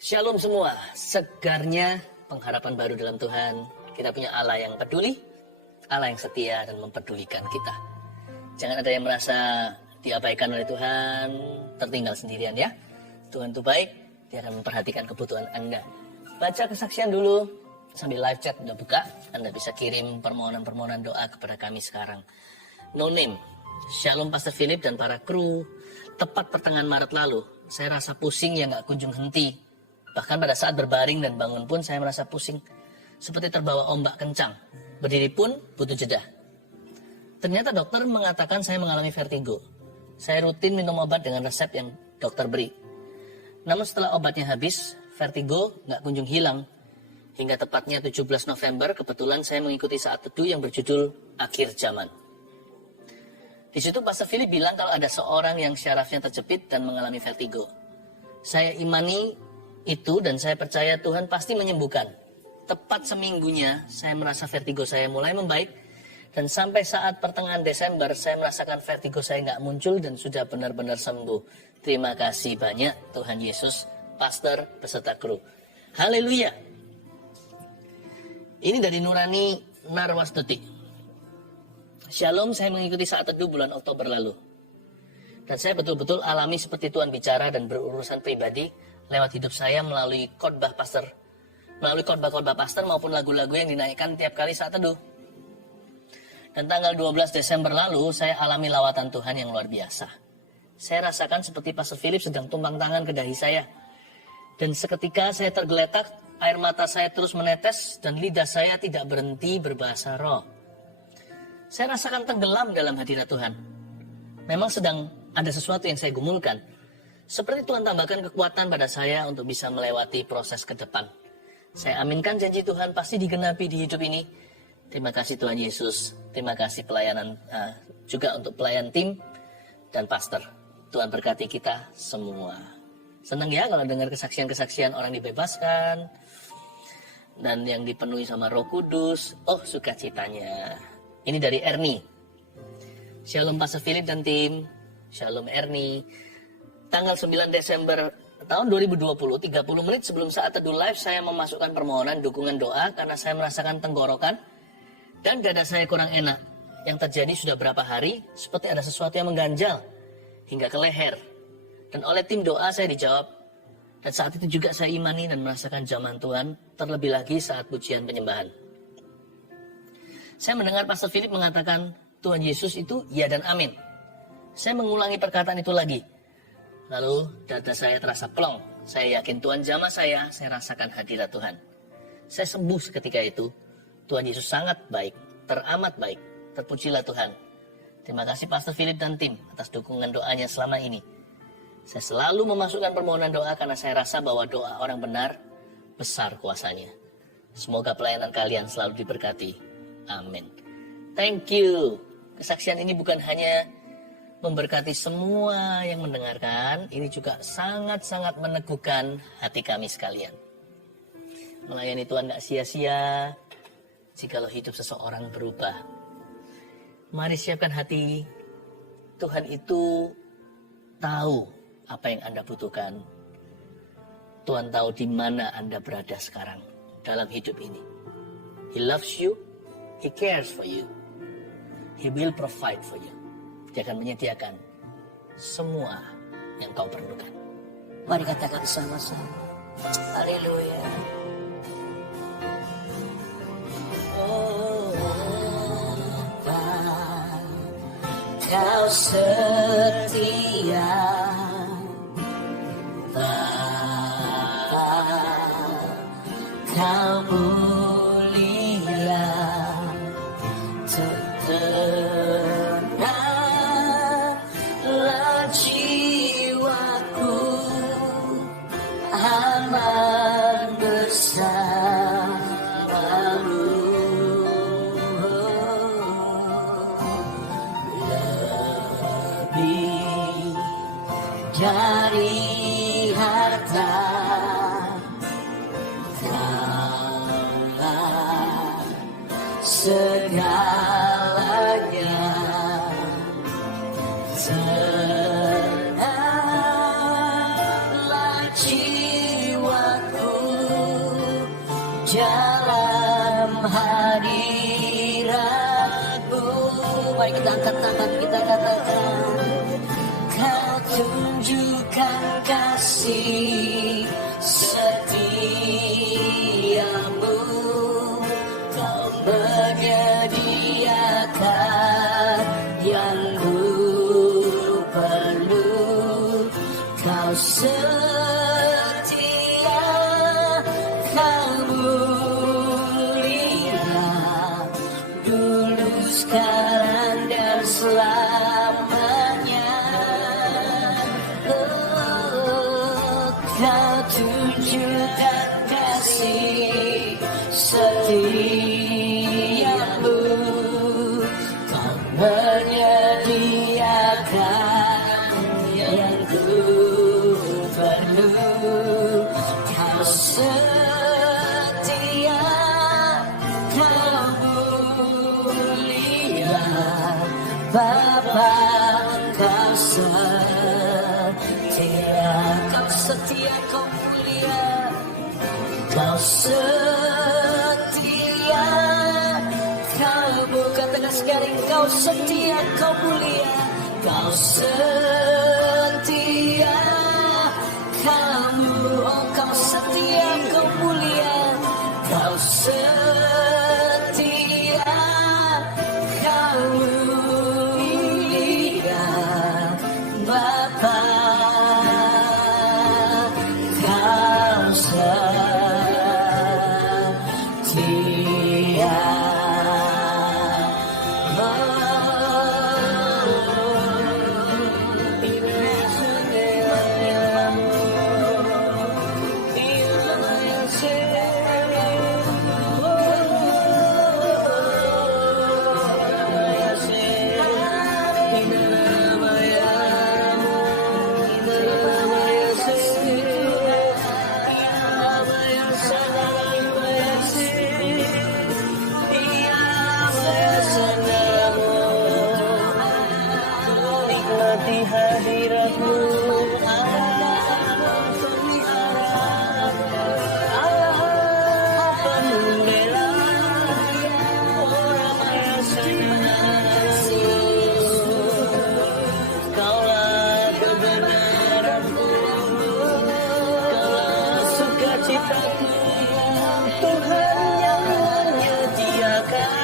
Shalom semua, segarnya pengharapan baru dalam Tuhan. Kita punya Allah yang peduli, Allah yang setia dan mempedulikan kita. Jangan ada yang merasa diabaikan oleh Tuhan, tertinggal sendirian ya. Tuhan itu baik, Dia akan memperhatikan kebutuhan Anda. Baca kesaksian dulu, sambil live chat udah buka, Anda bisa kirim permohonan-permohonan doa kepada kami sekarang. No name, Shalom Pastor Philip dan para kru. Tepat pertengahan Maret lalu, saya rasa pusing yang gak kunjung henti. Bahkan pada saat berbaring dan bangun pun saya merasa pusing. Seperti terbawa ombak kencang. Berdiri pun butuh jeda. Ternyata dokter mengatakan saya mengalami vertigo. Saya rutin minum obat dengan resep yang dokter beri. Namun setelah obatnya habis, vertigo gak kunjung hilang. Hingga tepatnya 17 November, kebetulan saya mengikuti saat teduh yang berjudul Akhir Zaman. Di situ Pastor Philip bilang kalau ada seorang yang syarafnya terjepit dan mengalami vertigo. Saya imani itu dan saya percaya Tuhan pasti menyembuhkan. Tepat seminggunya saya merasa vertigo saya mulai membaik. Dan sampai saat pertengahan Desember saya merasakan vertigo saya nggak muncul dan sudah benar-benar sembuh. Terima kasih banyak Tuhan Yesus, pastor beserta kru. Haleluya. Ini dari Nurani Narwastuti. Shalom, saya mengikuti saat teduh bulan Oktober lalu. Dan saya betul-betul alami seperti Tuhan bicara dan berurusan pribadi lewat hidup saya melalui khotbah pastor, melalui khotbah-khotbah pastor maupun lagu-lagu yang dinaikkan tiap kali saat teduh. Dan tanggal 12 Desember lalu saya alami lawatan Tuhan yang luar biasa. Saya rasakan seperti Pastor Philip sedang tumpang tangan ke dahi saya. Dan seketika saya tergeletak, air mata saya terus menetes dan lidah saya tidak berhenti berbahasa roh. Saya rasakan tenggelam dalam hadirat Tuhan. Memang sedang ada sesuatu yang saya gumulkan. Seperti Tuhan tambahkan kekuatan pada saya untuk bisa melewati proses ke depan. Saya aminkan janji Tuhan pasti digenapi di hidup ini. Terima kasih Tuhan Yesus. Terima kasih pelayanan juga untuk pelayan tim dan pastor. Tuhan berkati kita semua. Senang ya kalau dengar kesaksian-kesaksian orang dibebaskan. Dan yang dipenuhi sama Roh Kudus. Oh, sukacitanya. Ini dari Ernie. Shalom Pastor Philip dan tim. Shalom Ernie. Tanggal 9 Desember tahun 2020, 30 menit sebelum saat teduh live, saya memasukkan permohonan dukungan doa karena saya merasakan tenggorokan dan dada saya kurang enak. Yang terjadi sudah berapa hari, seperti ada sesuatu yang mengganjal hingga ke leher. Dan oleh tim doa saya dijawab. Dan saat itu juga saya imani dan merasakan zaman Tuhan, terlebih lagi saat pujian penyembahan. Saya mendengar Pastor Philip mengatakan, Tuhan Yesus itu ya dan amin. Saya mengulangi perkataan itu lagi. Lalu dada saya terasa plong. Saya yakin Tuhan jamah saya rasakan hadirat Tuhan. Saya sembuh seketika itu. Tuhan Yesus sangat baik, teramat baik. Terpujilah Tuhan. Terima kasih Pastor Philip dan tim atas dukungan doanya selama ini. Saya selalu memasukkan permohonan doa karena saya rasa bahwa doa orang benar besar kuasanya. Semoga pelayanan kalian selalu diberkati. Amin. Thank you. Kesaksian ini bukan hanya memberkati semua yang mendengarkan, ini juga sangat-sangat meneguhkan hati kami sekalian. Melayani Tuhan gak sia-sia jikalau hidup seseorang berubah. Mari siapkan hati. Tuhan itu tahu apa yang Anda butuhkan. Tuhan tahu di mana Anda berada sekarang dalam hidup ini. He loves you. He cares for you. He will provide for you. Dia akan menyediakan semua yang kau perlukan. Mari katakan sama-sama. Haleluya. Oh, kau setia, Bapa, kau mulia, tenanglah jiwaku, aman bersamamu. Lebih dari harta, kaulah segalanya. Tenanglah jiwaku, Mari kita angkat tangan, kita katakan, Kau tunjukkan kasih setiamu, Kau menyediakan yang ku perlu, Kau setia, Kau mulia, dulu, sekarang, dan selamanya. Kau tunjukkan kasih setiamu, Kau menyediakan yang ku perlu, Kau setia, Kau mulia, Bapa, Kau setia, Kau setia, Kau mulia, Kau setia, Kau bukan tegas garing, Kau setia, Kau mulia, Kau setia, Kamu, oh Kau setia, Kau mulia, Kau setia, Kau mulia, Bapa, Kau setia. Nikmati hadiratmu, Kaulah kebenaranku, Kaulah sukacitaku, Tuhan yang menyediakan.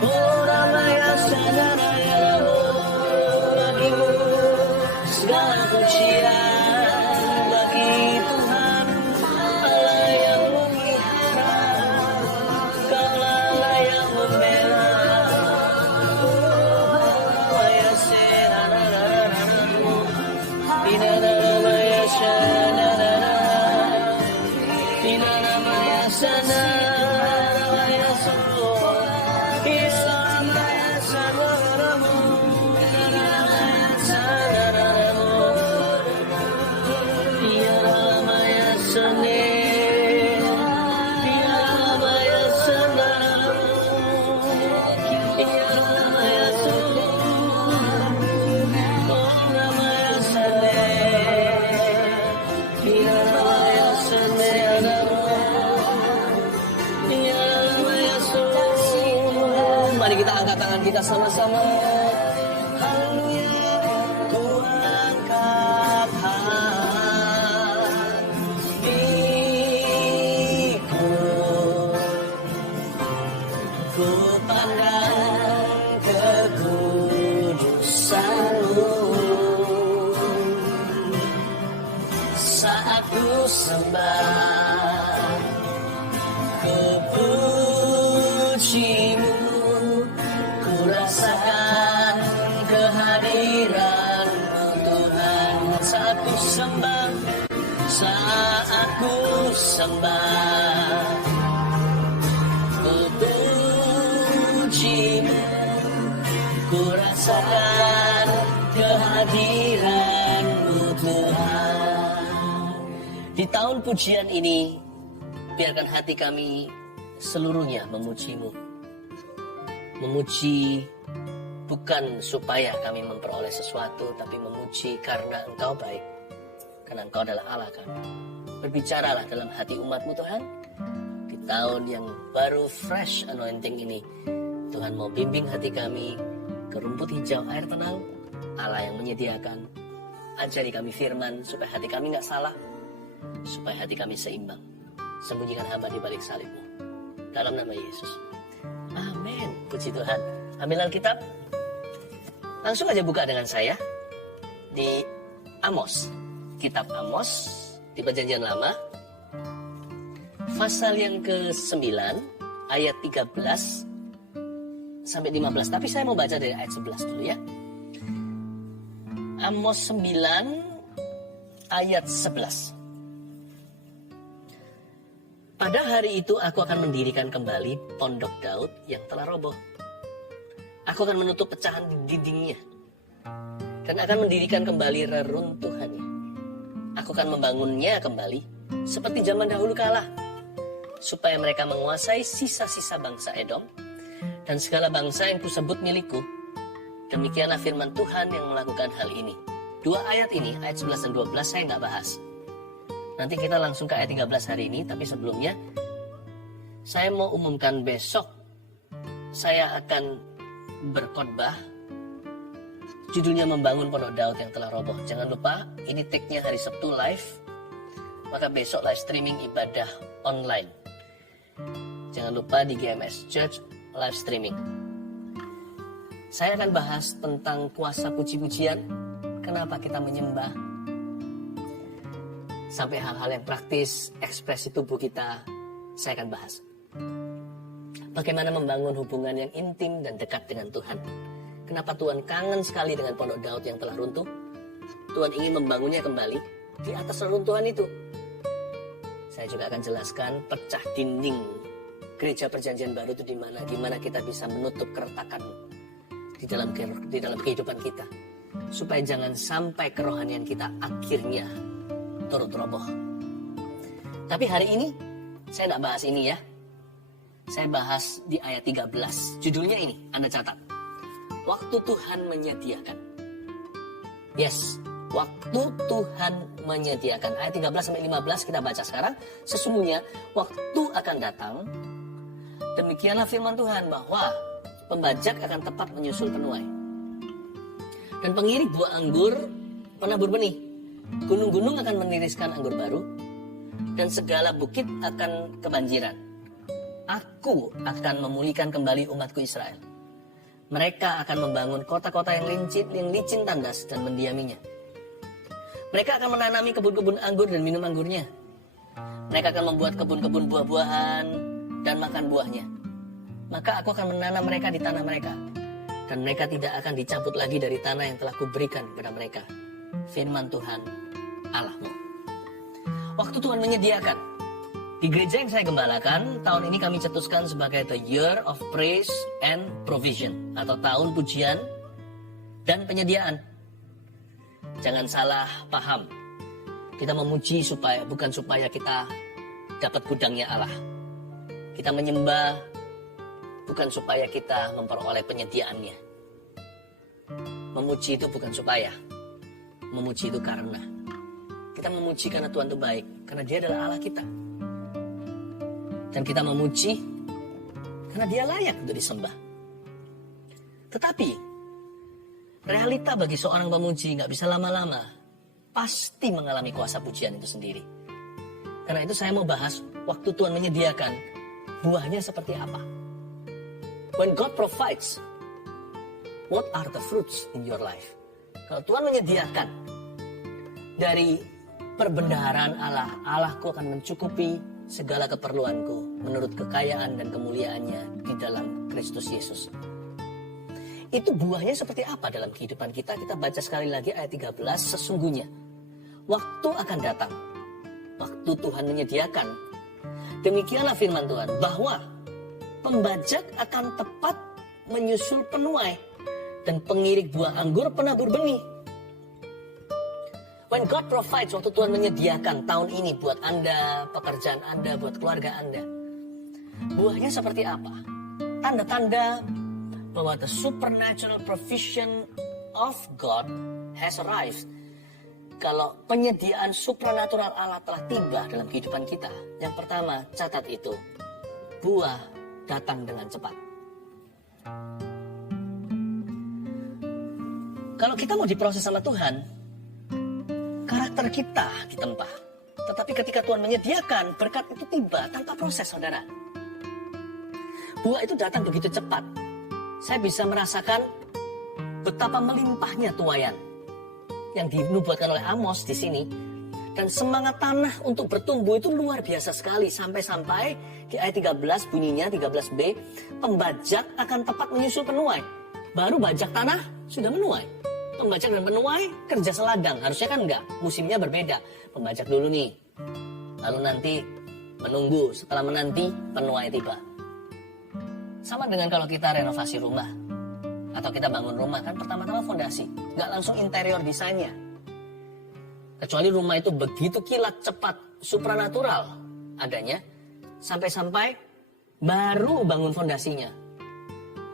Oh Ramaya Sanaraya, bagimu segala pujian, bagi Tuhan Allah yang memelihara, Kaulah Allah yang membela. Ramaya Sanaraya, Ramaya Sanaraya, Ramaya Sanaraya. Mari kita angkat tangan kita sama-sama. Haleluya, ku angkat hatiku, ku pandang kekudusan-Mu, saat ku sembah, ku puji-Mu, ku rasakan kehadiran-Mu Tuhan. Saat ku sembah, saat ku sembah, ku puji-Mu, ku rasakan kehadiran-Mu Tuhan. Di tahun pujian ini, biarkan hati kami seluruhnya memuji-Mu. Memuji bukan supaya kami memperoleh sesuatu, tapi memuji karena Engkau baik, karena Engkau adalah Allah kami. Berbicaralah dalam hati umat-Mu Tuhan, di tahun yang baru fresh anointing ini. Tuhan mau bimbing hati kami ke rumput hijau air tenang, Allah yang menyediakan. Ajari kami firman supaya hati kami gak salah, supaya hati kami seimbang. Sembunyikan hamba di balik salib-Mu. Dalam nama Yesus. Amin. Puji Tuhan. Ambil Alkitab. Langsung aja buka dengan saya di Amos. Kitab Amos di Perjanjian Lama. Pasal yang ke-9 ayat 13 sampai 15. Tapi saya mau baca dari ayat 11 dulu ya. Amos 9 ayat 11. Pada hari itu aku akan mendirikan kembali pondok Daud yang telah roboh. Aku akan menutup pecahan dindingnya dan akan mendirikan kembali reruntuhannya. Aku akan membangunnya kembali seperti zaman dahulu kala, supaya mereka menguasai sisa-sisa bangsa Edom dan segala bangsa yang kusebut milikku. Demikianlah firman Tuhan yang melakukan hal ini. Dua ayat ini, ayat 11 dan 12 saya nggak bahas. Nanti kita langsung ke ayat 13 hari ini, tapi sebelumnya saya mau umumkan besok saya akan berkhotbah. Judulnya Membangun Pondok Daud yang telah roboh. Jangan lupa, ini take-nya hari Sabtu live. Maka besok live streaming ibadah online. Jangan lupa di GMS Church live streaming. Saya akan bahas tentang kuasa puji-pujian. Kenapa kita menyembah. Sampai hal-hal yang praktis, ekspresi tubuh kita, saya akan bahas. Bagaimana membangun hubungan yang intim dan dekat dengan Tuhan. Kenapa Tuhan kangen sekali dengan Pondok Daud yang telah runtuh? Tuhan ingin membangunnya kembali di atas reruntuhan itu. Saya juga akan jelaskan pecah dinding gereja perjanjian baru itu di mana. Gimana kita bisa menutup keretakan di dalam kehidupan kita. Supaya jangan sampai kerohanian kita akhirnya turut roboh. Tapi hari ini saya tidak bahas ini ya. Saya bahas di ayat 13. Judulnya ini, Anda catat. Waktu Tuhan menyediakan. Yes, waktu Tuhan menyediakan. Ayat 13 sampai 15 kita baca sekarang. Sesungguhnya waktu akan datang. Demikianlah firman Tuhan bahwa pembajak akan tepat menyusul penuai. Dan pengirik buah anggur penabur benih. Gunung-gunung akan meniriskan anggur baru. Dan segala bukit akan kebanjiran. Aku akan memulihkan kembali umatku Israel. Mereka akan membangun kota-kota yang licin tandas dan mendiaminya. Mereka akan menanami kebun-kebun anggur dan minum anggurnya. Mereka akan membuat kebun-kebun buah-buahan dan makan buahnya. Maka aku akan menanam mereka di tanah mereka. Dan mereka tidak akan dicabut lagi dari tanah yang telah kuberikan kepada mereka. Firman Tuhan Allahmu. Waktu Tuhan menyediakan. Di gereja yang saya gembalakan, tahun ini kami cetuskan sebagai The Year of Praise and Provision. Atau tahun pujian dan penyediaan. Jangan salah paham. Kita memuji bukan supaya kita dapat gudangnya Allah. Kita menyembah bukan supaya kita memperoleh penyediaannya. Memuji itu bukan supaya. Memuji itu karena. Kita memuji karena Tuhan itu baik. Karena Dia adalah Allah kita. Dan kita memuji karena Dia layak untuk disembah. Tetapi realita bagi seorang pemuji gak bisa lama-lama. Pasti mengalami kuasa pujian itu sendiri. Karena itu saya mau bahas waktu Tuhan menyediakan, buahnya seperti apa. When God provides, what are the fruits in your life? Kalau Tuhan menyediakan dari perbendaharaan Allah, Allahku akan mencukupi segala keperluanku menurut kekayaan dan kemuliaannya di dalam Kristus Yesus. Itu buahnya seperti apa dalam kehidupan kita? Kita baca sekali lagi ayat 13. Sesungguhnya waktu akan datang, waktu Tuhan menyediakan. Demikianlah firman Tuhan, bahwa pembajak akan tepat menyusul penuai, dan pengirik buah anggur penabur benih. When God provides, waktu Tuhan menyediakan tahun ini buat Anda, pekerjaan Anda, buat keluarga Anda. Buahnya seperti apa? Tanda-tanda bahwa the supernatural provision of God has arrived. Kalau penyediaan supranatural Allah telah tiba dalam kehidupan kita. Yang pertama, catat itu. Buah datang dengan cepat. Kalau kita mau diproses sama Tuhan, karakter kita ditempa. Tetapi ketika Tuhan menyediakan, berkat itu tiba tanpa proses, saudara. Buah itu datang begitu cepat. Saya bisa merasakan betapa melimpahnya tuaian yang dinubuatkan oleh Amos di sini. Dan semangat tanah untuk bertumbuh itu luar biasa sekali. Sampai-sampai di ayat 13 bunyinya, 13b, pembajak akan tepat menyusul penuai. Baru bajak tanah sudah menuai. Pembajak dan penuai kerja seladang. Harusnya kan enggak, musimnya berbeda. Pembajak dulu nih, lalu nanti menunggu. Setelah menanti, penuai tiba. Sama dengan kalau kita renovasi rumah atau kita bangun rumah, kan pertama-tama fondasi, nggak langsung interior desainnya. Kecuali rumah itu begitu kilat, cepat, supranatural adanya, sampai-sampai baru bangun fondasinya,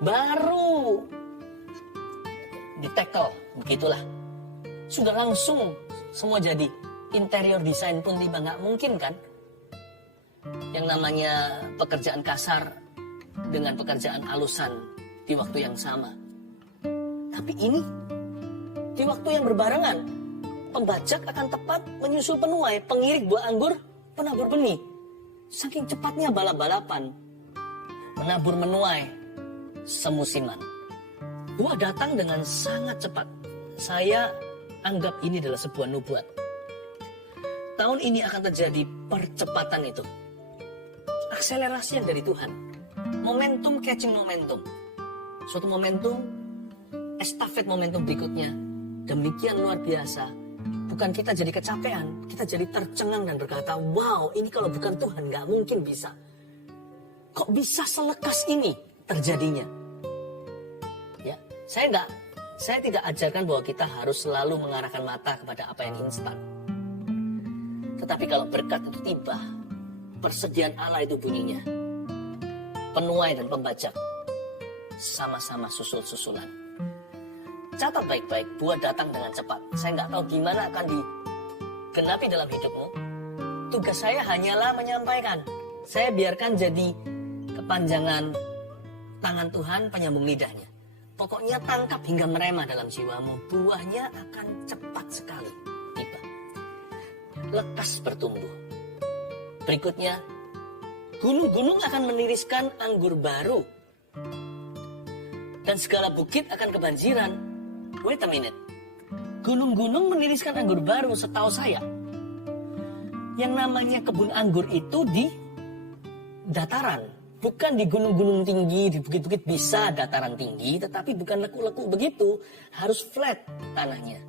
baru ditekel, begitulah. Sudah langsung semua jadi. Interior desain pun tiba, nggak mungkin kan? Yang namanya pekerjaan kasar dengan pekerjaan alusan di waktu yang sama. Tapi ini di waktu yang berbarengan, pembajak akan tepat menyusul penuai, pengirik buah anggur, penabur benih. Saking cepatnya balap-balapan, menabur menuai semusiman. Buah datang dengan sangat cepat. Saya anggap ini adalah sebuah nubuat. Tahun ini akan terjadi percepatan itu. Akselerasi yang dari Tuhan. Momentum catching momentum. Suatu momentum, estafet momentum berikutnya. Demikian luar biasa. Bukan kita jadi kecapean, kita jadi tercengang dan berkata, wow, ini kalau bukan Tuhan gak mungkin bisa. Kok bisa selekas ini terjadinya? Ya, saya tidak ajarkan bahwa kita harus selalu mengarahkan mata kepada apa yang instan. Tetapi kalau berkat itu tiba, persediaan Allah itu bunyinya. Penuai dan pembajak sama-sama susul-susulan. Catat baik-baik, buah datang dengan cepat. Saya nggak tahu gimana akan digenapi dalam hidupmu. Tugas saya hanyalah menyampaikan. Saya biarkan jadi kepanjangan tangan Tuhan, penyambung lidahnya. Pokoknya tangkap hingga merema dalam jiwamu. Buahnya akan cepat sekali tiba. Lekas bertumbuh. Berikutnya, gunung-gunung akan meniriskan anggur baru. Dan segala bukit akan kebanjiran. Wait a minute. Gunung-gunung meniriskan anggur baru, setahu saya. Yang namanya kebun anggur itu di dataran. Bukan di gunung-gunung tinggi, di bukit-bukit bisa dataran tinggi. Tetapi bukan leku-leku begitu. Harus flat tanahnya.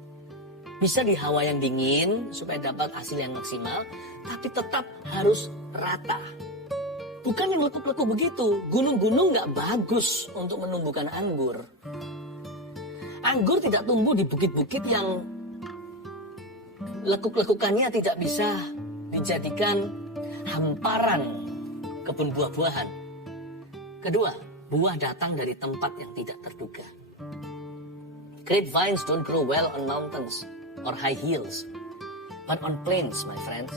Bisa di hawa yang dingin supaya dapat hasil yang maksimal. Tapi tetap harus rata. Bukan yang lekuk-lekuk begitu. Gunung-gunung gak bagus untuk menumbuhkan anggur. Anggur tidak tumbuh di bukit-bukit yang lekuk-lekukannya tidak bisa dijadikan hamparan kebun buah-buahan. Kedua, buah datang dari tempat yang tidak terduga. Grapevines don't grow well on mountains or high hills, but on plains, my friends.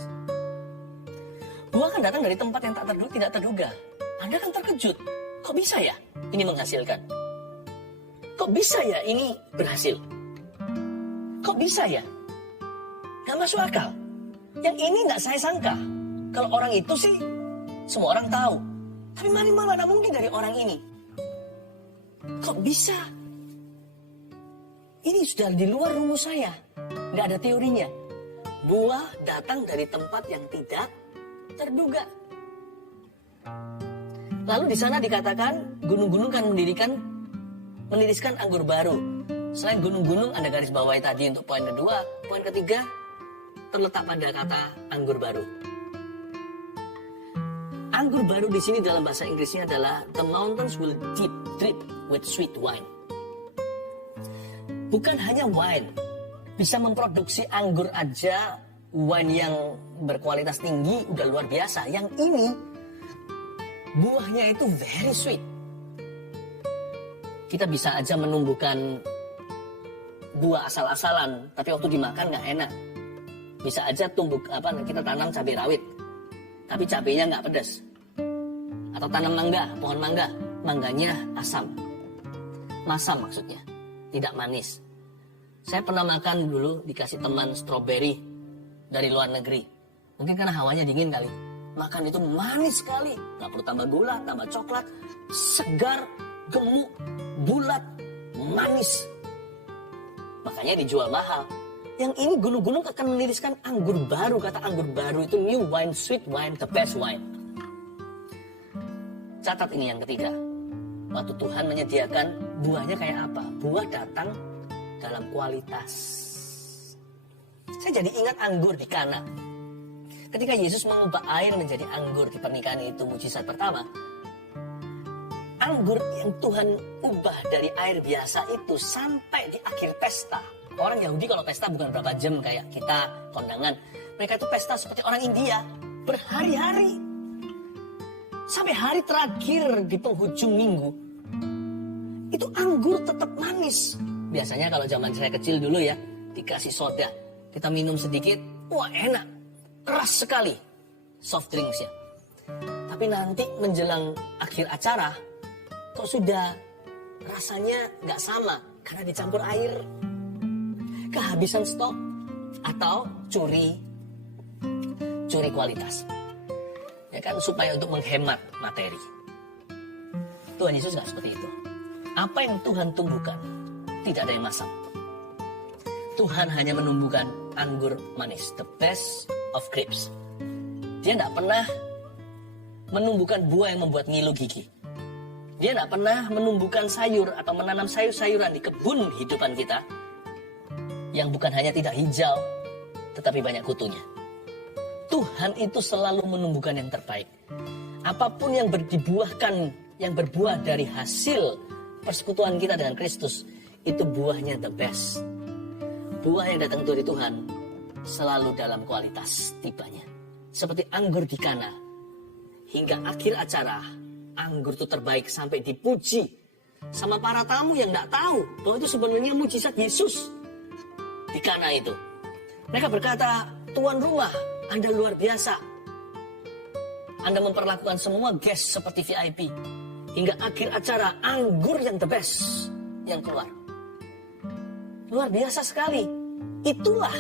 Buah kan datang dari tempat yang tidak terduga. Anda kan terkejut. Kok bisa ya ini menghasilkan? Kok bisa ya ini berhasil? Kok bisa ya? Gak masuk akal. Yang ini gak saya sangka. Kalau orang itu sih semua orang tahu. Tapi mana mungkin dari orang ini. Kok bisa? Ini sudah di luar rumus saya. Gak ada teorinya. Buah datang dari tempat yang tidak terduga. Lalu di sana dikatakan gunung-gunung kan meniriskan anggur baru. Selain gunung-gunung, Anda garis bawahi tadi untuk poin kedua. Poin ketiga terletak pada kata anggur baru. Anggur baru di sini dalam bahasa Inggrisnya adalah the mountains will drip with sweet wine. Bukan hanya wine, bisa memproduksi anggur aja, wine yang berkualitas tinggi udah luar biasa. Yang ini buahnya itu very sweet. Kita bisa aja menumbuhkan buah asal-asalan, tapi waktu dimakan nggak enak. Bisa aja kita tanam cabai rawit, tapi cabainya nggak pedas. Atau tanam mangga, pohon mangga, mangganya asam. Masam maksudnya, tidak manis. Saya pernah makan dulu dikasih teman stroberi dari luar negeri. Mungkin karena hawanya dingin kali. Makan itu manis sekali. Gak perlu tambah gula, tambah coklat. Segar, gemuk, bulat, manis. Makanya dijual mahal. Yang ini gunung-gunung akan meniriskan anggur baru. Kata anggur baru itu new wine, sweet wine, the best wine. Catat ini yang ketiga. Waktu Tuhan menyediakan buahnya kayak apa? Buah datang dalam kualitas. Saya jadi ingat anggur di Kana. Ketika Yesus mengubah air menjadi anggur di pernikahan itu mujizat pertama. Anggur yang Tuhan ubah dari air biasa itu sampai di akhir pesta. Orang Yahudi kalau pesta bukan berapa jam kayak kita kondangan. Mereka itu pesta seperti orang India. Berhari-hari. Sampai hari terakhir di penghujung minggu. Itu anggur tetap manis. Biasanya kalau zaman saya kecil dulu ya. Dikasih soda. Kita minum sedikit. Wah enak. Keras sekali. Soft drinks ya. Tapi nanti menjelang akhir acara. Kok sudah rasanya gak sama. Karena dicampur air. Kehabisan stok. Atau curi kualitas. Ya kan supaya untuk menghemat materi. Tuhan Yesus gak seperti itu. Apa yang Tuhan tumbuhkan tidak ada yang masak. Tuhan hanya menumbuhkan anggur manis, the best of grapes. Dia tidak pernah menumbuhkan buah yang membuat ngilu gigi. Dia tidak pernah menumbuhkan sayur atau menanam sayur-sayuran di kebun kehidupan kita yang bukan hanya tidak hijau tetapi banyak kutunya. Tuhan itu selalu menumbuhkan yang terbaik. Apapun yang dibuahkan, yang berbuah dari hasil persekutuan kita dengan Kristus, itu buahnya the best. Buah yang datang dari Tuhan selalu dalam kualitas tibanya. Seperti anggur di Kana. Hingga akhir acara, anggur itu terbaik sampai dipuji sama para tamu yang tidak tahu bahwa itu sebenarnya mujizat Yesus di Kana itu. Mereka berkata, tuan rumah, Anda luar biasa. Anda memperlakukan semua guest seperti VIP. Hingga akhir acara, anggur yang the best yang keluar. Luar biasa sekali. Itulah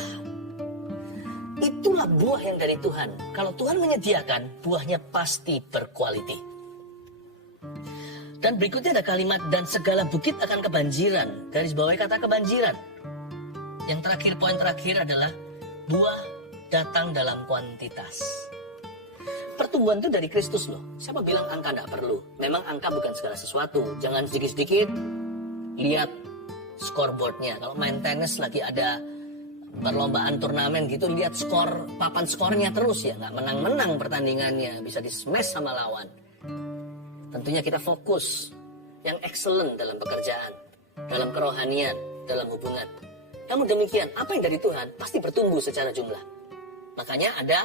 buah yang dari Tuhan. Kalau Tuhan menyediakan, buahnya pasti berkualiti. Dan berikutnya ada kalimat, dan segala bukit akan kebanjiran. Garis bawahi kata kebanjiran. Yang terakhir, poin terakhir adalah buah datang dalam kuantitas. Pertumbuhan itu dari Kristus loh. Siapa bilang angka tidak perlu? Memang angka bukan segala sesuatu. Jangan sedikit-sedikit lihat scoreboardnya. Kalau main tenis lagi ada perlombaan turnamen gitu, lihat skor, papan skornya terus ya. Nggak menang-menang pertandingannya. Bisa di-smash sama lawan. Tentunya kita fokus yang excellent dalam pekerjaan, dalam kerohanian, dalam hubungan. Namun demikian, apa yang dari Tuhan pasti bertumbuh secara jumlah. Makanya ada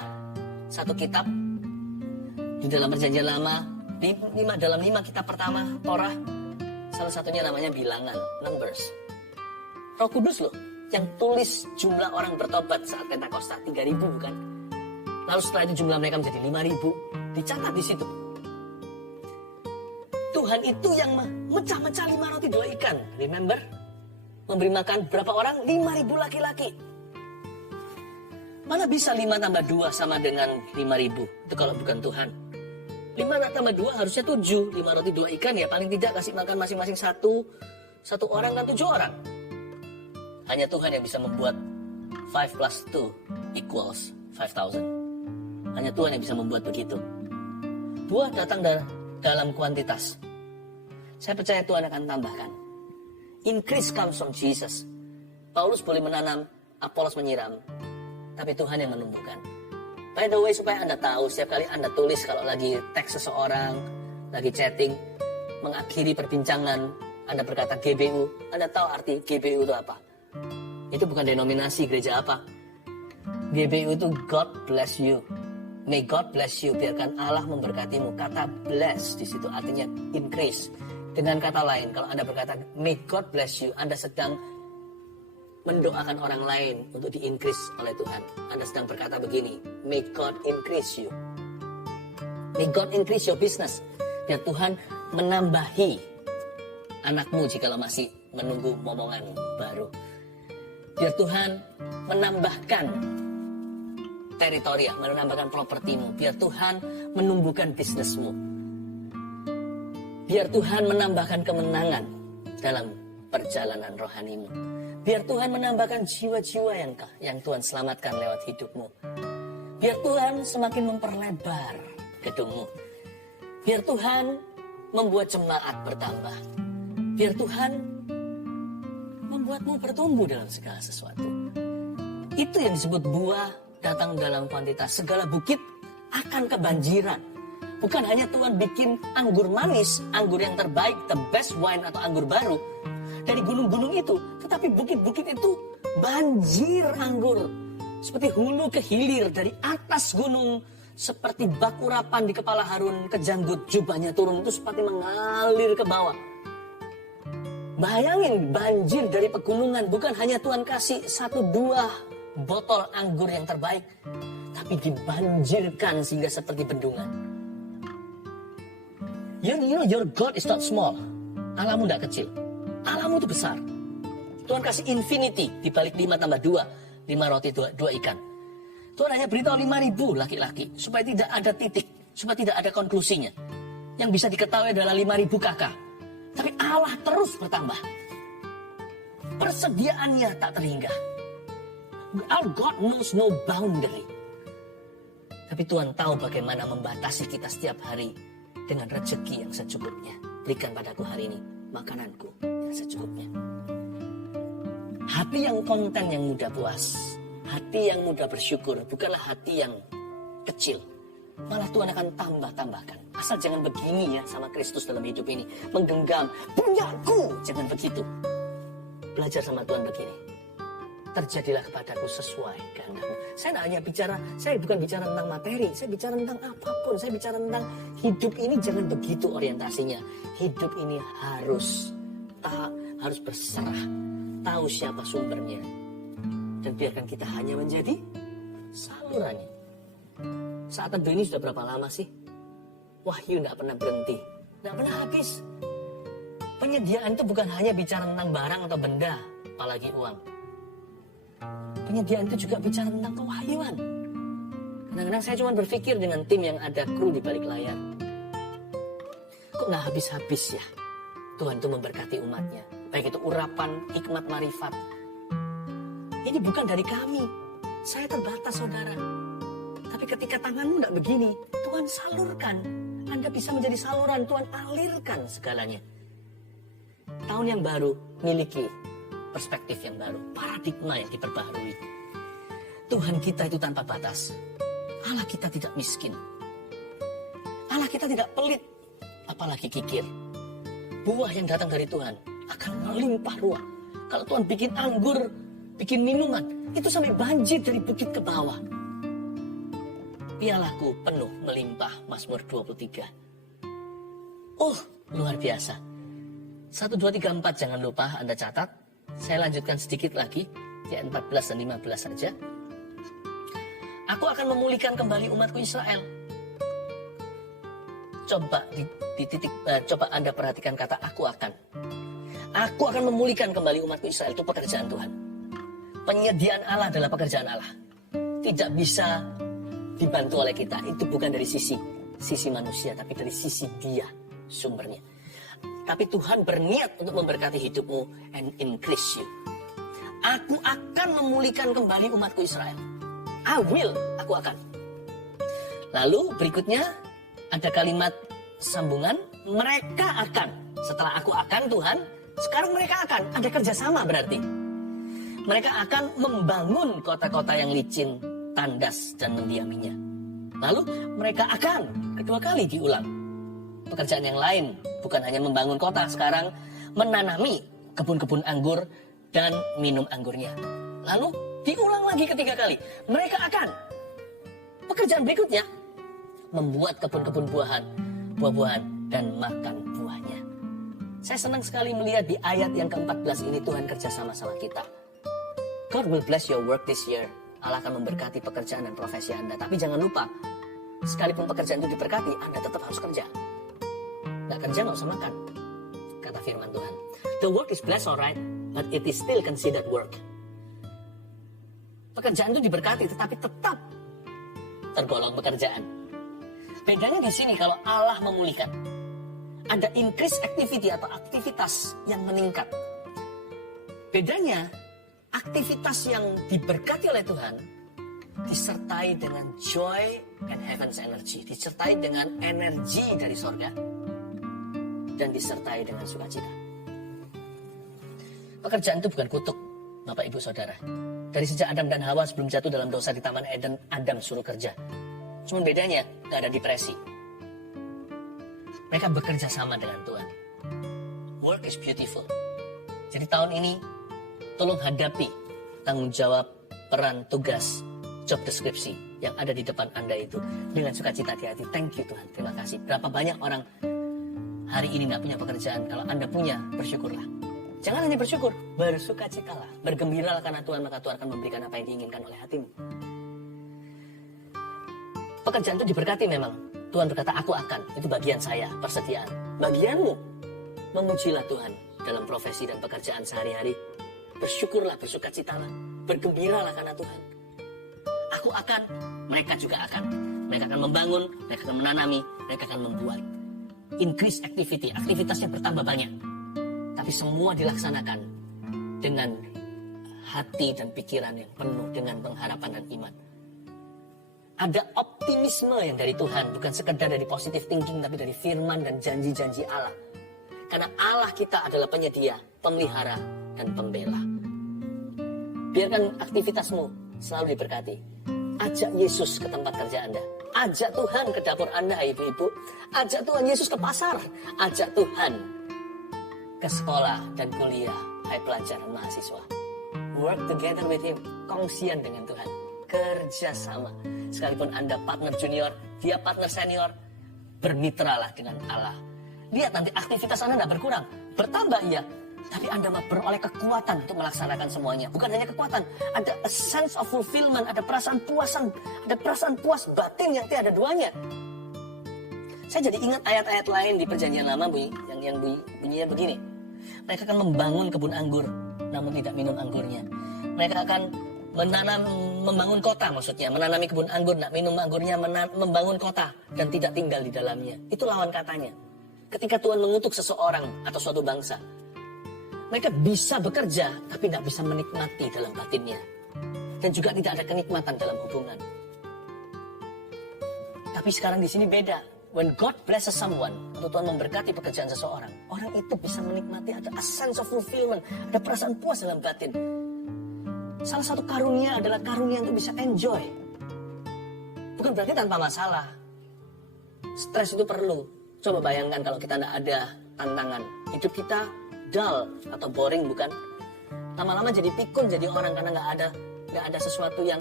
satu kitab di dalam Perjanjian Lama, dalam 5 kitab pertama Torah, salah satunya namanya Bilangan, Numbers. Roh Kudus loh, yang tulis jumlah orang bertobat saat Pentakosta, 3.000 bukan? Lalu setelah itu jumlah mereka menjadi 5.000, dicatat di situ. Tuhan itu yang memecah-mecah 5 roti 2 ikan, remember? Memberi makan berapa orang? 5.000 laki-laki. Mana bisa 5 tambah 2 sama dengan 5.000? Itu kalau bukan Tuhan. 5 tambah 2 harusnya 7. 5 roti 2 ikan ya paling tidak kasih makan masing-masing satu orang kan 7 orang. Hanya Tuhan yang bisa membuat 5 plus 2 equals 5,000. Hanya Tuhan yang bisa membuat begitu. Buah datang dalam kuantitas. Saya percaya Tuhan akan tambahkan. Increase comes from Jesus. Paulus boleh menanam, Apolos menyiram. Tapi Tuhan yang menumbuhkan. By the way, supaya Anda tahu, setiap kali Anda tulis kalau lagi teks seseorang, lagi chatting, mengakhiri perbincangan, Anda berkata GBU, Anda tahu arti GBU itu apa? Itu bukan denominasi gereja apa. GBU itu God bless you. May God bless you. Biarkan Allah memberkatimu. Kata bless di situ artinya increase. Dengan kata lain, kalau Anda berkata may God bless you, Anda sedang mendoakan orang lain untuk di-increase oleh Tuhan. Anda sedang berkata begini, may God increase you. May God increase your business. Biar Tuhan menambahi anakmu jika masih menunggu momongan baru. Biar Tuhan menambahkan teritori, menambahkan propertimu. Biar Tuhan menumbuhkan bisnismu. Biar Tuhan menambahkan kemenangan dalam perjalanan rohanimu. Biar Tuhan menambahkan jiwa-jiwa yang Tuhan selamatkan lewat hidupmu. Biar Tuhan semakin memperlebar gedungmu. Biar Tuhan membuat jemaat bertambah. Biar Tuhan membuatmu bertumbuh dalam segala sesuatu. Itu yang disebut buah datang dalam kuantitas. Segala bukit akan kebanjiran. Bukan hanya Tuhan bikin anggur manis, anggur yang terbaik, the best wine atau anggur baru dari gunung-gunung itu. Tetapi bukit-bukit itu banjir anggur. Seperti hulu ke hilir dari atas gunung. Seperti bak urapan di kepala Harun, kejanggut jubahnya turun itu seperti mengalir ke bawah. Bayangin banjir dari pegunungan. Bukan hanya Tuhan kasih 1-2 botol anggur yang terbaik, tapi dibanjirkan sehingga seperti bendungan. You know your God is not small. Allahmu tidak kecil. Allahmu itu besar. Tuhan kasih infinity di balik 5 tambah 2. 5 roti 2 ikan. Tuhan hanya beritahu 5.000 laki-laki. Supaya tidak ada titik. Supaya tidak ada konklusinya. Yang bisa diketahui adalah 5.000 kakak. Tapi Allah terus bertambah. Persediaannya tak terhingga. Our God knows no boundary. Tapi Tuhan tahu bagaimana membatasi kita setiap hari dengan rezeki yang secukupnya. Berikan padaku hari ini makananku yang secukupnya. Hati yang konten, yang mudah puas. Hati yang mudah bersyukur. Bukanlah hati yang kecil. Malah Tuhan akan tambah-tambahkan. Asal jangan begini ya sama Kristus dalam hidup ini. Menggenggam, punyaku. Jangan begitu. Belajar sama Tuhan begini. Terjadilah kepadaku sesuai kehendakmu. Saya bukan bicara tentang materi. Saya bicara tentang apapun. Saya bicara tentang hidup ini jangan begitu orientasinya. Hidup ini harus berserah. Tahu siapa sumbernya. Dan biarkan kita hanya menjadi salurannya. Saat teduh ini sudah berapa lama sih? Wahyu tidak pernah berhenti. Tidak pernah habis. Penyediaan itu bukan hanya bicara tentang barang atau benda. Apalagi uang. Penyediaan itu juga bicara tentang kewahyuan. Kadang-kadang saya cuma berpikir dengan tim yang ada kru di balik layar. Kok nggak habis-habis ya Tuhan itu memberkati umatnya. Baik itu urapan, hikmat, marifat. Ini bukan dari kami. Saya terbatas saudara. Tapi ketika tanganmu tidak begini, Tuhan salurkan. Anda bisa menjadi saluran, Tuhan alirkan segalanya. Tahun yang baru, miliki perspektif yang baru. Paradigma yang diperbaharui. Tuhan kita itu tanpa batas. Allah kita tidak miskin. Allah kita tidak pelit. Apalagi kikir. Buah yang datang dari Tuhan akan melimpah ruah. Kalau Tuhan bikin anggur, bikin minuman, itu sampai banjir dari bukit ke bawah. Pialaku penuh melimpah. Mazmur 23. Oh, luar biasa. 1, 2, 3, 4 jangan lupa Anda catat. Saya lanjutkan sedikit lagi. Ayat 14 dan 15 saja. Aku akan memulihkan kembali umatku Israel. Coba coba Anda perhatikan kata aku akan. Aku akan memulihkan kembali umatku Israel. Itu pekerjaan Tuhan. Penyediaan Allah adalah pekerjaan Allah. Tidak bisa dibantu oleh kita. Itu bukan dari sisi manusia, tapi dari sisi Dia sumbernya. Tapi Tuhan berniat untuk memberkati hidupmu and increase you. Aku akan memulihkan kembali umatku Israel. Aku akan. Lalu berikutnya ada kalimat sambungan, mereka akan. Setelah aku akan Tuhan, sekarang mereka akan. Ada kerjasama berarti. Mereka akan membangun kota-kota yang licin, tandas dan mendiaminya. Lalu mereka akan kedua kali diulang. Pekerjaan yang lain bukan hanya membangun kota, sekarang menanami kebun-kebun anggur dan minum anggurnya. Lalu diulang lagi ketiga kali. Mereka akan. Pekerjaan berikutnya membuat kebun-kebun buah-buahan dan makan buahnya. Saya senang sekali melihat di ayat yang ke-14 ini Tuhan kerja sama-sama kita. God will bless your work this year. Allah akan memberkati pekerjaan dan profesi Anda. Tapi jangan lupa, sekalipun pekerjaan itu diberkati, Anda tetap harus kerja. Nggak kerja nggak usah makan, kata firman Tuhan. The work is blessed alright, but it is still considered work. Pekerjaan itu diberkati, tetapi tetap tergolong pekerjaan. Bedanya di sini kalau Allah memulihkan. Ada increase activity atau aktivitas yang meningkat. Bedanya, aktivitas yang diberkati oleh Tuhan disertai dengan joy and heaven's energy. Disertai dengan energi dari sorga. Dan disertai dengan sukacita. Pekerjaan itu bukan kutuk, Bapak Ibu Saudara. Dari sejak Adam dan Hawa sebelum jatuh dalam dosa di Taman Eden, Adam suruh kerja. Cuma bedanya, gak ada depresi. Mereka bekerja sama dengan Tuhan. Work is beautiful. Jadi tahun ini, tolong hadapi tanggung jawab, peran, tugas, job deskripsi yang ada di depan Anda itu dengan sukacita di hati. Thank you Tuhan, terima kasih. Berapa banyak orang hari ini gak punya pekerjaan. Kalau Anda punya, bersyukurlah. Jangan hanya bersyukur, bersukacitalah. Bergembiralah karena Tuhan, maka Tuhan akan memberikan apa yang diinginkan oleh hatimu. Pekerjaan itu diberkati memang. Tuhan berkata, aku akan. Itu bagian saya, persediaan. Bagianmu, memujilah Tuhan dalam profesi dan pekerjaan sehari-hari. Bersyukurlah, bersukacitalah. Bergembiralah karena Tuhan. Aku akan, mereka juga akan. Mereka akan membangun, mereka akan menanami, mereka akan membuat. Increase activity, aktivitasnya bertambah banyak. Tapi semua dilaksanakan dengan hati dan pikiran yang penuh dengan pengharapan dan iman. Ada optimisme yang dari Tuhan, bukan sekedar dari positive thinking, tapi dari firman dan janji-janji Allah. Karena Allah kita adalah penyedia, pemelihara, dan pembela. Biarkan aktivitasmu selalu diberkati. Ajak Yesus ke tempat kerja Anda. Ajak Tuhan ke dapur Anda, ibu-ibu. Ajak Tuhan Yesus ke pasar. Ajak Tuhan ke sekolah dan kuliah, hai pelajar dan mahasiswa. Work together with Him. Kongsian dengan Tuhan. Kerjasama. Sekalipun Anda partner junior, dia partner senior, bermitralah dengan Allah. Lihat nanti aktivitas Anda tidak berkurang, bertambah iya, tapi Anda beroleh kekuatan untuk melaksanakan semuanya. Bukan hanya kekuatan, ada a sense of fulfillment, ada perasaan puasan, ada perasaan puas batin yang tiada duanya. Saya jadi ingat ayat-ayat lain di Perjanjian Lama yang bunyinya begini. Mereka akan membangun kebun anggur, namun tidak minum anggurnya. Mereka akan membangun kota maksudnya, menanami kebun anggur, nak minum anggurnya, membangun kota dan tidak tinggal di dalamnya. Itu lawan katanya. Ketika Tuhan mengutuk seseorang atau suatu bangsa, mereka bisa bekerja tapi tidak bisa menikmati dalam batinnya. Dan juga tidak ada kenikmatan dalam hubungan. Tapi sekarang di sini beda. When God blesses someone, atau Tuhan memberkati pekerjaan seseorang, orang itu bisa menikmati, ada a sense of fulfillment, ada perasaan puas dalam batin. Salah satu karunia adalah karunia untuk bisa enjoy. Bukan berarti tanpa masalah. Stres itu perlu. Coba bayangkan kalau kita tidak ada tantangan. Hidup kita dull atau boring, bukan? Lama-lama jadi pikun, jadi orang karena nggak ada sesuatu yang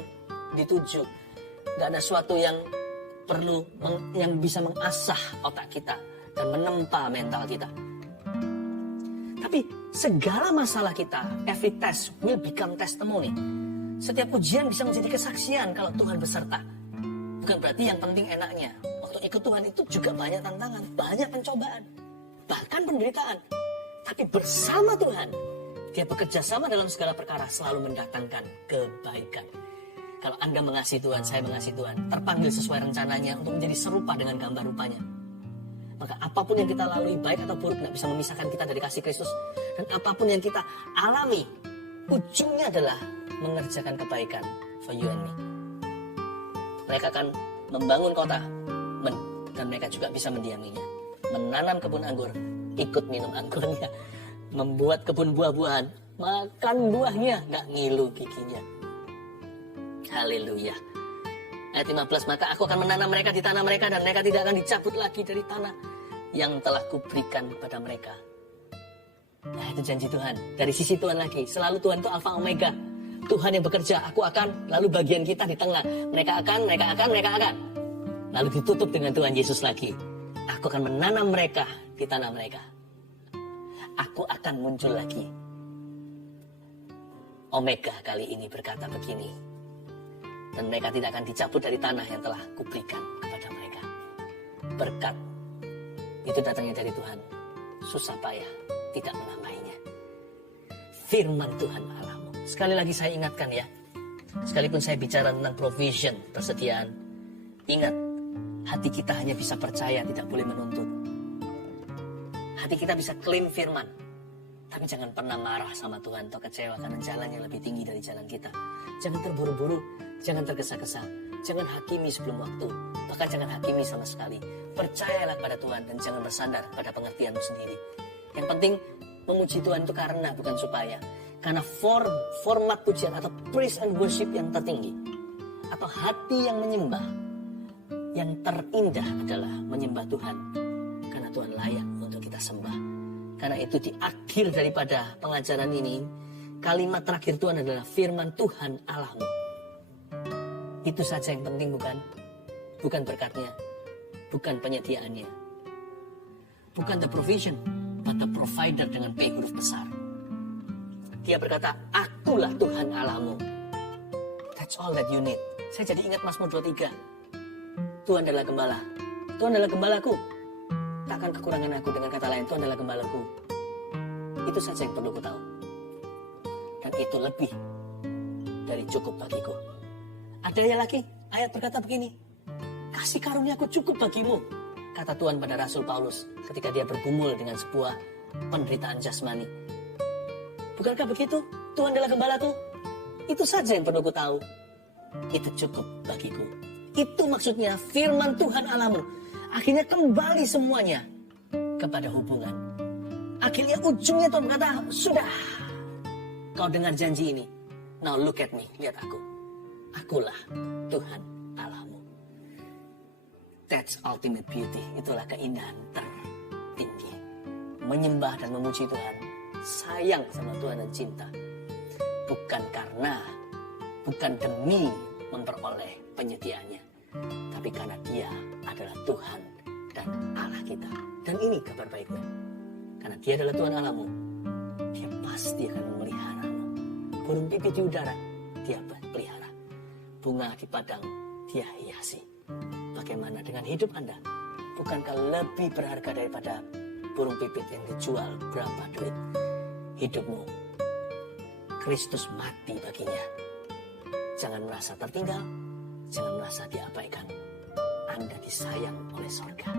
dituju. Nggak ada sesuatu yang perlu, yang bisa mengasah otak kita dan menempa mental kita. Tapi segala masalah kita, every test will become testimony. Setiap ujian bisa menjadi kesaksian kalau Tuhan beserta. Bukan berarti yang penting enaknya. Waktu ikut Tuhan itu juga banyak tantangan, banyak pencobaan, bahkan penderitaan. Tapi bersama Tuhan, Dia bekerja sama dalam segala perkara, selalu mendatangkan kebaikan. Kalau Anda mengasihi Tuhan, saya mengasihi Tuhan, terpanggil sesuai rencananya untuk menjadi serupa dengan gambar rupanya. Maka apapun yang kita lalui, baik atau buruk, tidak bisa memisahkan kita dari kasih Kristus. Dan apapun yang kita alami, ujungnya adalah mengerjakan kebaikan for you and me. Mereka akan membangun kota, dan mereka juga bisa mendiaminya. Menanam kebun anggur, ikut minum anggurnya. Membuat kebun buah-buahan, makan buahnya, nggak ngilu giginya. Haleluya. Ayat 15, maka aku akan menanam mereka di tanah mereka, dan mereka tidak akan dicabut lagi dari tanah yang telah kuberikan kepada mereka. Nah, itu janji Tuhan. Dari sisi Tuhan lagi, selalu Tuhan itu Alfa Omega. Tuhan yang bekerja, aku akan, lalu bagian kita di tengah. Mereka akan. Lalu ditutup dengan Tuhan Yesus lagi. Aku akan menanam mereka di tanah mereka. Aku akan muncul lagi. Omega kali ini berkata begini. Dan mereka tidak akan dicabut dari tanah yang telah kuberikan kepada mereka. Berkat itu datangnya dari Tuhan. Susah payah tidak menamainya. Firman Tuhan Allahmu. Sekali lagi saya ingatkan ya. Sekalipun saya bicara tentang provision, persediaan, ingat, hati kita hanya bisa percaya, tidak boleh menuntut. Hati kita bisa klaim firman, tapi jangan pernah marah sama Tuhan atau kecewa karena jalannya lebih tinggi dari jalan kita. Jangan terburu-buru, jangan tergesa-gesa, jangan hakimi sebelum waktu, bahkan jangan hakimi sama sekali. Percayalah pada Tuhan dan jangan bersandar pada pengertianmu sendiri. Yang penting memuji Tuhan itu karena, bukan supaya. Karena format pujian atau praise and worship yang tertinggi, atau hati yang menyembah, yang terindah adalah menyembah Tuhan. Karena Tuhan layak untuk kita sembah. Karena itu di akhir daripada pengajaran ini, kalimat terakhir Tuhan adalah firman Tuhan Allahmu. Itu saja yang penting, bukan? Bukan berkatnya, bukan penyediaannya, bukan the provision, but the provider dengan P huruf besar. Dia berkata, akulah Tuhan Allahmu. That's all that you need. Saya jadi ingat Mazmur 23. Tuhan adalah gembala. Tuhan adalah gembalaku. Takkan kekurangan aku. Dengan kata lain, Tuhan adalah gembalaku. Itu saja yang perlu ku tahu. Dan itu lebih dari cukup bagiku. Ada yang lagi, ayat berkata begini. Kasih karuniaku cukup bagimu. Kata Tuhan pada Rasul Paulus ketika dia bergumul dengan sebuah penderitaan jasmani. Bukankah begitu? Tuhan adalah gembalaku. Itu saja yang perlu ku tahu. Itu cukup bagiku. Itu maksudnya firman Tuhan Allahmu. Akhirnya kembali semuanya kepada hubungan. Akhirnya ujungnya Tuhan berkata, sudah. Kau dengar janji ini. Now look at me. Lihat aku. Akulah Tuhan Allahmu. That's ultimate beauty. Itulah keindahan tertinggi. Menyembah dan memuji Tuhan. Sayang sama Tuhan dan cinta. Bukan demi memperoleh penyediaannya, tapi karena Dia adalah Tuhan dan Allah kita. Dan ini kabar baiknya. Karena Dia adalah Tuhan Allahmu, Dia pasti akan memeliharamu. Burung pipit di udara, Dia pelihara. Bunga di padang, Dia hiasi. Bagaimana dengan hidup Anda? Bukankah lebih berharga daripada burung pipit yang dijual berapa duit? Hidupmu, Kristus mati baginya. Jangan merasa tertinggal, jangan merasa diabaikan. Anda disayang oleh sorga.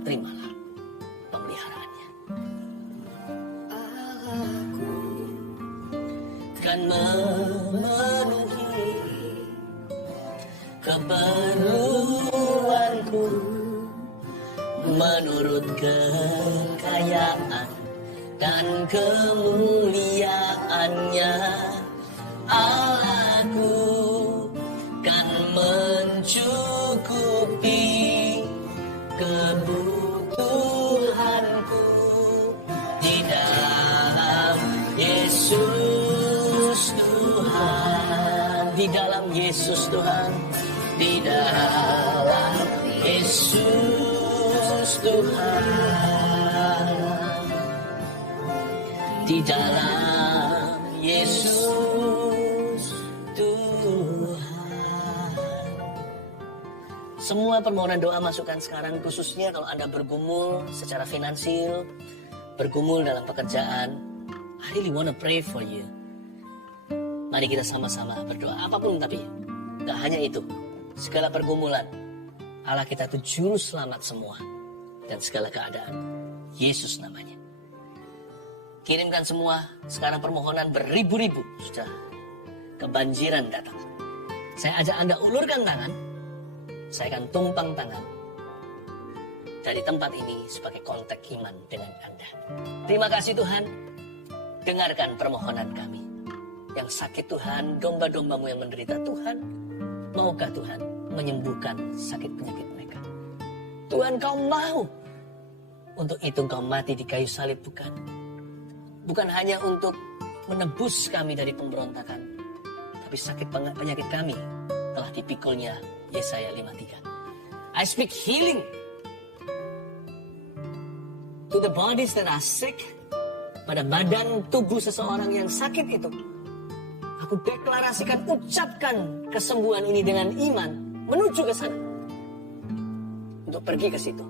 Terimalah pemeliharaannya. Aku kan memenuhi keperluanku menurut kekayaan dan kemuliaannya. Allahku kan mencukupi kebutuhanku di dalam Yesus Tuhan. Di dalam Yesus Tuhan. Di dalam Yesus Tuhan. Di dalam Yesus Tuhan. Semua permohonan doa masukkan sekarang, khususnya kalau Anda bergumul secara finansial, bergumul dalam pekerjaan. I really want to pray for you. Mari kita sama-sama berdoa. Apapun tapi, gak hanya itu. Segala pergumulan, Allah kita itu juru selamat semua. Dan segala keadaan, Yesus namanya. Kirimkan semua, sekarang permohonan beribu-ribu sudah kebanjiran datang. Saya ajak Anda ulurkan tangan, saya akan tumpang tangan dari tempat ini sebagai kontak iman dengan Anda. Terima kasih Tuhan, dengarkan permohonan kami. Yang sakit Tuhan, domba-dombamu yang menderita Tuhan, maukah Tuhan menyembuhkan sakit penyakit mereka? Tuhan, Kau mau. Untuk itu Kau mati di kayu salib, bukan? Bukan hanya untuk menebus kami dari pemberontakan, tapi sakit penyakit kami telah dipikulnya. Yesaya 53. I speak healing to the bodies that are sick. Pada badan tubuh seseorang yang sakit itu, aku deklarasikan, ucapkan kesembuhan ini dengan iman menuju ke sana. Untuk pergi ke situ.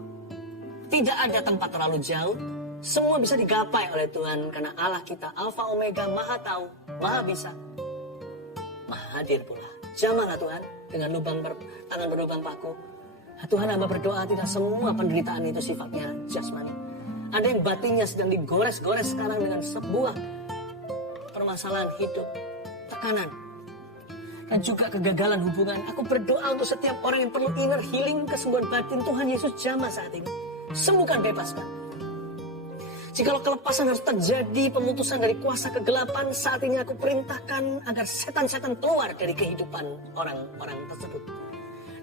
Tidak ada tempat terlalu jauh. Semua bisa digapai oleh Tuhan karena Allah kita Alfa Omega, Maha Tahu, Maha Bisa. Maha hadir pula. Jamahlah Tuhan dengan tangan berlubang paku. Tuhan, hamba berdoa tidak semua penderitaan itu sifatnya jasmani. Ada yang batinnya sedang digores-gores sekarang dengan sebuah permasalahan hidup, tekanan, dan juga kegagalan hubungan. Aku berdoa untuk setiap orang yang perlu inner healing, kesembuhan batin. Tuhan Yesus jamah saat ini. Sembuhkan, bebaskan. Jikalau kelepasan harus terjadi, pemutusan dari kuasa kegelapan, saat ini aku perintahkan agar setan-setan keluar dari kehidupan orang-orang tersebut.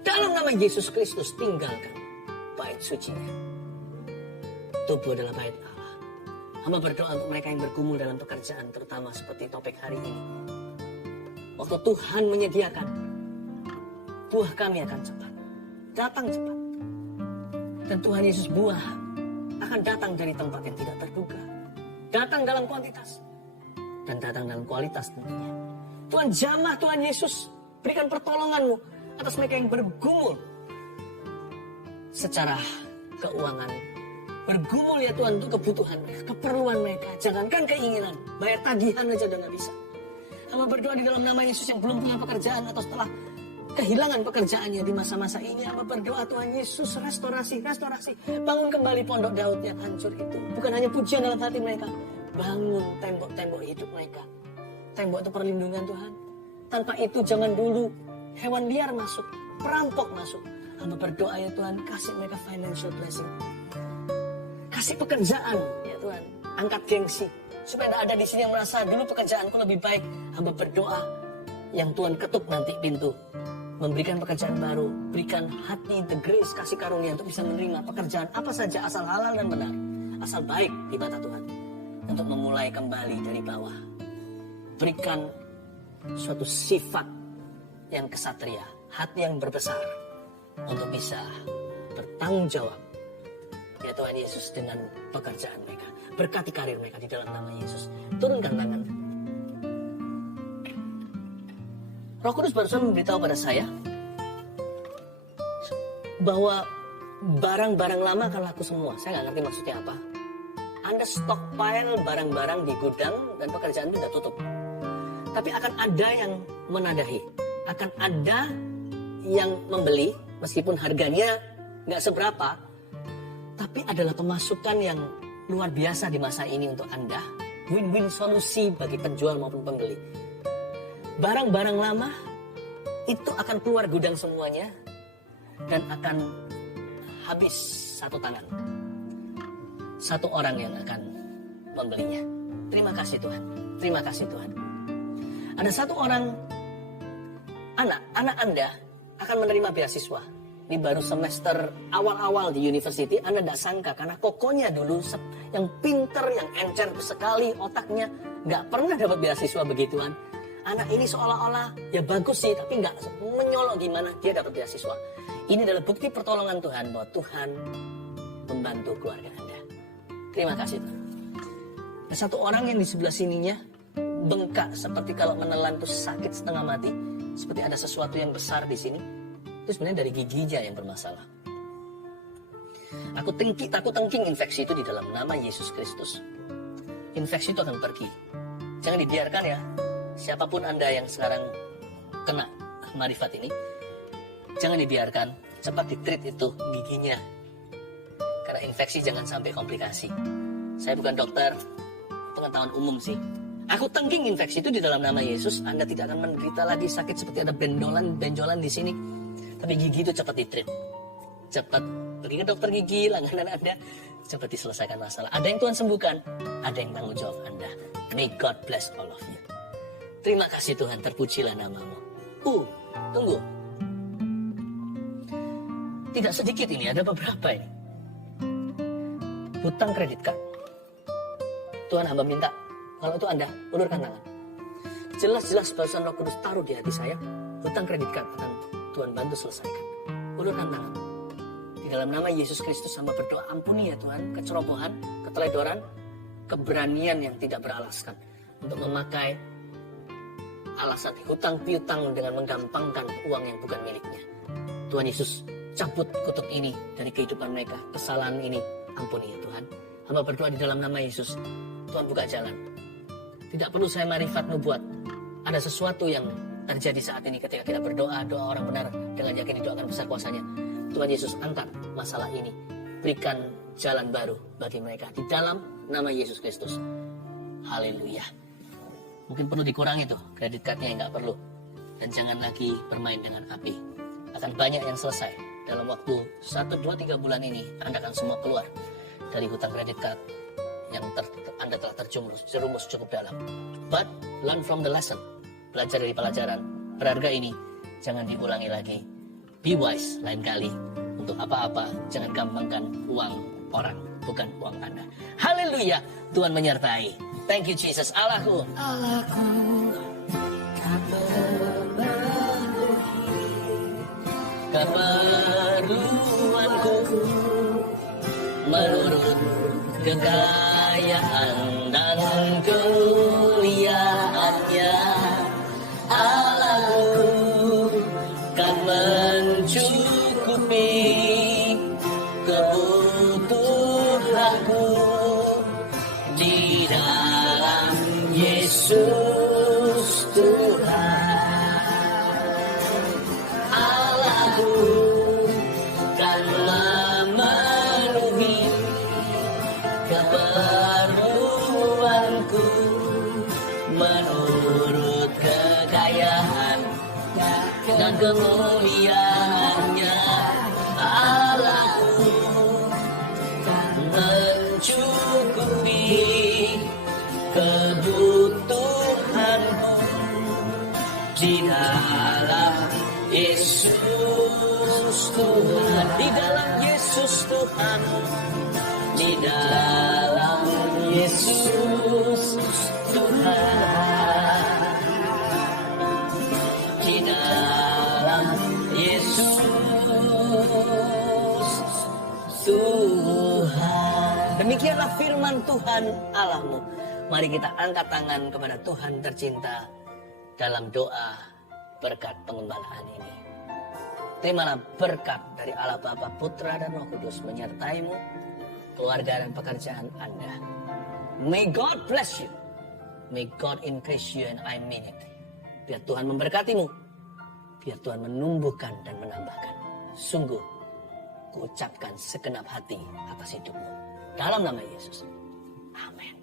Dalam nama Yesus Kristus, tinggalkan bait sucinya. Tubuh adalah bait Allah. Hamba berdoa untuk mereka yang bergumul dalam pekerjaan, terutama seperti topik hari ini. Waktu Tuhan menyediakan, buah kami akan cepat. Datang cepat. Dan Tuhan Yesus, buah akan datang dari tempat yang tidak terduga. Datang dalam kuantitas. Dan datang dalam kualitas tentunya. Tuhan jamah, Tuhan Yesus, berikan pertolongan-Mu atas mereka yang bergumul secara keuangan. Bergumul ya Tuhan untuk kebutuhan mereka, keperluan mereka. Jangankan keinginan, bayar tagihan aja udah gak bisa. Hamba berdoa di dalam nama Yesus yang belum punya pekerjaan atau setelah kehilangan pekerjaannya di masa-masa ini. Hamba berdoa Tuhan Yesus, restorasi. Bangun kembali pondok Daud yang hancur itu. Bukan hanya pujian dalam hati mereka. Bangun tembok-tembok hidup mereka. Tembok itu perlindungan Tuhan. Tanpa itu jangan dulu hewan liar masuk, perampok masuk. Hamba berdoa ya Tuhan, kasih mereka financial blessing. Kasih pekerjaan ya Tuhan. Angkat gengsi. Supaya tidak ada di sini yang merasa dulu pekerjaanku lebih baik. Hamba berdoa yang Tuhan ketuk nanti pintu. Memberikan pekerjaan baru. Berikan hati, the grace, kasih karunia untuk bisa menerima pekerjaan apa saja asal halal dan benar. Asal baik di mata Tuhan. Untuk memulai kembali dari bawah. Berikan suatu sifat yang kesatria. Hati yang berbesar. Untuk bisa bertanggung jawab. Ya Tuhan Yesus dengan pekerjaan mereka. Berkati karir mereka di dalam nama Yesus. Turunkan tangan. Roh Kudus barusan memberitahu pada saya bahwa barang-barang lama akan laku semua. Saya nggak ngerti maksudnya apa. Anda stockpile barang-barang di gudang dan pekerjaan itu sudah tutup. Tapi akan ada yang menadahi. Akan ada yang membeli meskipun harganya nggak seberapa. Tapi adalah pemasukan yang luar biasa di masa ini untuk Anda. Win-win solusi bagi penjual maupun pembeli. Barang-barang lama itu akan keluar gudang semuanya dan akan habis satu tangan. Satu orang yang akan membelinya. Terima kasih Tuhan. Terima kasih Tuhan. Ada satu orang anak Anda akan menerima beasiswa. Ini baru semester awal-awal di university, Anda tidak sangka karena kokonya dulu yang pinter, yang encer sekali otaknya, nggak pernah dapat beasiswa begituan. Anak ini seolah-olah ya bagus sih, tapi nggak menyolok gimana dia dapat beasiswa. Ini adalah bukti pertolongan Tuhan bahwa Tuhan membantu keluarga Anda. Terima kasih Tuhan. Ada satu orang yang di sebelah sininya bengkak seperti kalau menelan tuh sakit setengah mati, seperti ada sesuatu yang besar di sini. Itu sebenarnya dari giginya yang bermasalah. Aku tengking infeksi itu di dalam nama Yesus Kristus. Infeksi itu akan pergi. Jangan dibiarkan ya. Siapapun Anda yang sekarang kena marifat ini, jangan dibiarkan. Cepat ditreat itu giginya. Karena infeksi jangan sampai komplikasi. Saya bukan dokter, pengetahuan umum sih. Aku tengking infeksi itu di dalam nama Yesus. Anda tidak akan menderita lagi sakit seperti ada benjolan di sini. Tapi gigi itu cepat ditreat. Cepat pergi ke dokter gigi, langganan Anda. Cepat diselesaikan masalah. Ada yang Tuhan sembuhkan, ada yang tanggung jawab Anda. May God bless all of you. Terima kasih Tuhan, terpujilah namamu. Tunggu. Tidak sedikit ini, ada beberapa ini. Hutang kredit card. Tuhan hamba minta, kalau itu Anda, ulurkan tangan. Jelas-jelas barusan Roh Kudus taruh di hati saya, hutang kredit card akan Tuhan bantu selesaikan. Ulurkan tangan. Di dalam nama Yesus Kristus sama berdoa, ampuni ya Tuhan kecerobohan, keteledoran, keberanian yang tidak beralaskan untuk memakai alasan hutang piutang dengan menggampangkan uang yang bukan miliknya. Tuhan Yesus cabut kutuk ini dari kehidupan mereka. Kesalahan ini ampuni ya Tuhan. Hamba berdoa di dalam nama Yesus. Tuhan buka jalan. Tidak perlu saya marifat nubuat. Ada sesuatu yang terjadi saat ini ketika kita berdoa, doa orang benar dengan yakin didoakan besar kuasanya. Tuhan Yesus angkat masalah ini. Berikan jalan baru bagi mereka di dalam nama Yesus Kristus. Haleluya. Mungkin perlu dikurangi tuh kredit cardnya yang nggak perlu. Dan jangan lagi bermain dengan api. Akan banyak yang selesai. Dalam waktu 1, 2, 3 bulan ini Anda akan semua keluar dari hutang kredit card yang Anda telah terjerumus cukup dalam. But learn from the lesson. Belajar dari pelajaran berharga ini. Jangan diulangi lagi. Be wise lain kali. Untuk apa-apa jangan gampangkan uang orang, bukan uang Anda. Haleluya. Tuhan menyertai. Thank you Jesus. Allahku. Allahku tak keperluanku menurut kekayaan dan kemuliaannya. Allahku kan mencukupi kebutuhanku di dalam Yesus Tuhan. Kan memenuhi keperluanku menurut kekayaan dan kemuliaannya. Allahku kan mencukupi kebutuhanku di dalam Yesus Tuhan, di dalam Yesus Tuhan, di dalam Yesus Tuhan, di dalam Yesus Tuhan. Demikianlah firman Tuhan Allahmu. Mari kita angkat tangan kepada Tuhan tercinta dalam doa berkat pengembalaan ini. Terimalah berkat dari Allah Bapa, Putra dan Roh Kudus menyertaimu, keluarga dan pekerjaan Anda. May God bless you. May God increase you and I mean it. Biar Tuhan memberkatimu. Biar Tuhan menumbuhkan dan menambahkan. Sungguh, kuucapkan segenap hati atas hidupmu. Dalam nama Yesus. Amin.